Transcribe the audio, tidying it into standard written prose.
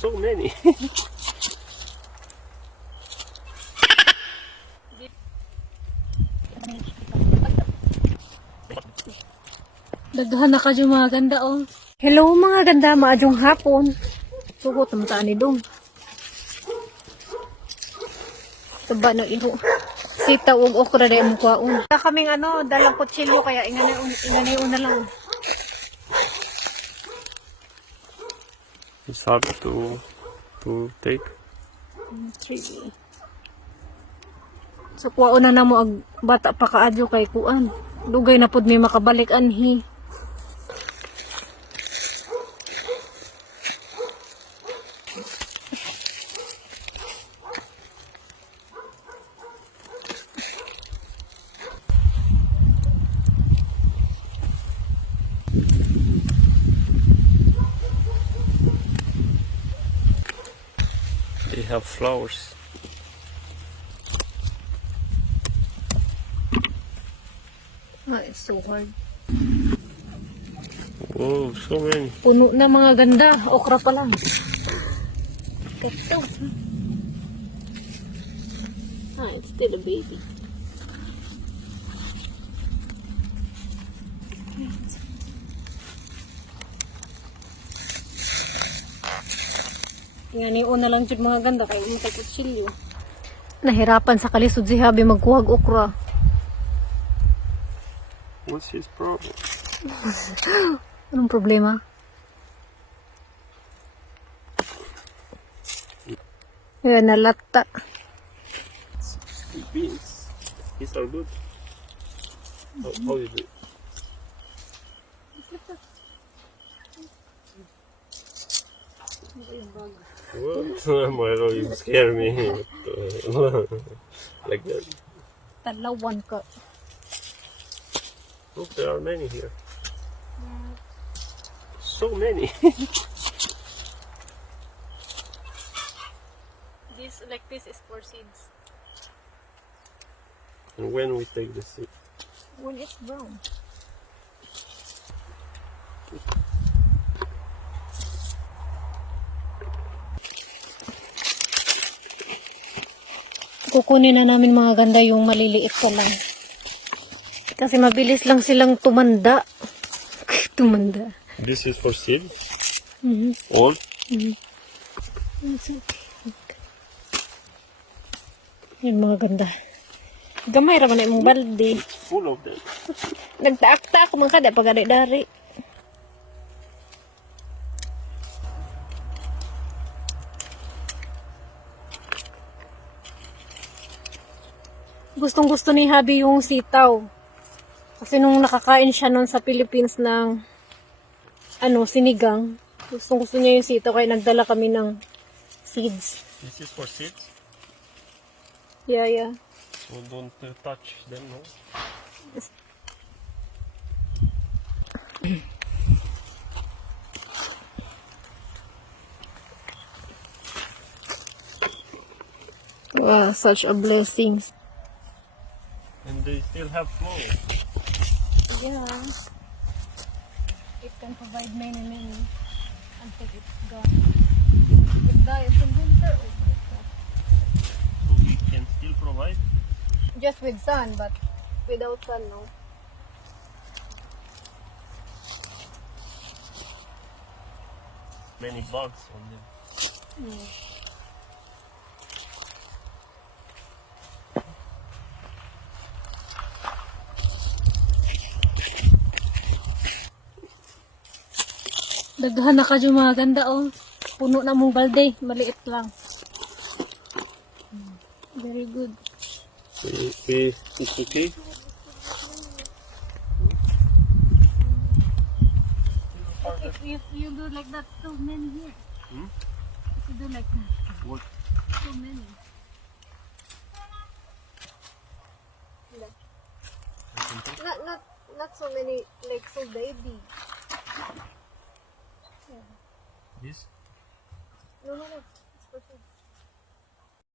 So many. Daghan na ka dyan mga ganda, oh. Hello mga ganda, maadjong hapon. Sugot naman taan ni dong. Taba na iro. Sita ug okra na yung mukhaon. Wala kaming dalang kutsilyo kaya ingani na lang. It's hard to take. 3. So kuwaon na mo ag bata pa kaadyo kay kuan. Dugay na pud may makabalik anhi. They have flowers. It's so hard. Whoa, so many. Puno na mga ganda. Okra pa lang. Ito. It's still a baby. Ingani una lang jud mga ganda kay matay kutsilyo. Nahirapan sa kalisod si Habi magkuhag okra. What's his problem? Anong problema? Yan, nalata. Beans. These are good. How you do it? What? Milo, you scare me. Like that. Talawan ka. Look, there are many here. So many. This is for seeds. And when we take the seed? When it's brown. Kukunin na namin mga ganda yung maliliit pa lang. Kasi mabilis lang silang tumanda. Tumanda. This is for seed? Mm-hmm. All? Mm-hmm. Yan mga ganda. Gamay raman na yung balde. Full of them. Nagtaak-taak mga kada pag dari-dari. Gustong-gusto ni Habi yung sitaw. Kasi nung nakakain siya noon sa Philippines ng sinigang, gustong-gusto niya yung sitaw kaya nagdala kami ng seeds. This is for seeds? Yeah. So don't touch them, no? Wow, such a blessing. And they still have flow. Yeah. It can provide many until it's gone. It dies in winter. Oh my God. So we can still provide? Just with sun, but without sun, no. Many bugs on them. Daghan na ka dyan mga ganda, oh. Puno na mong balde. Maliit lang. Very good. It's okay? If you do like that, so many here. If you do like that, What? so many. Not so many, like so baby. This? No. It's perfect.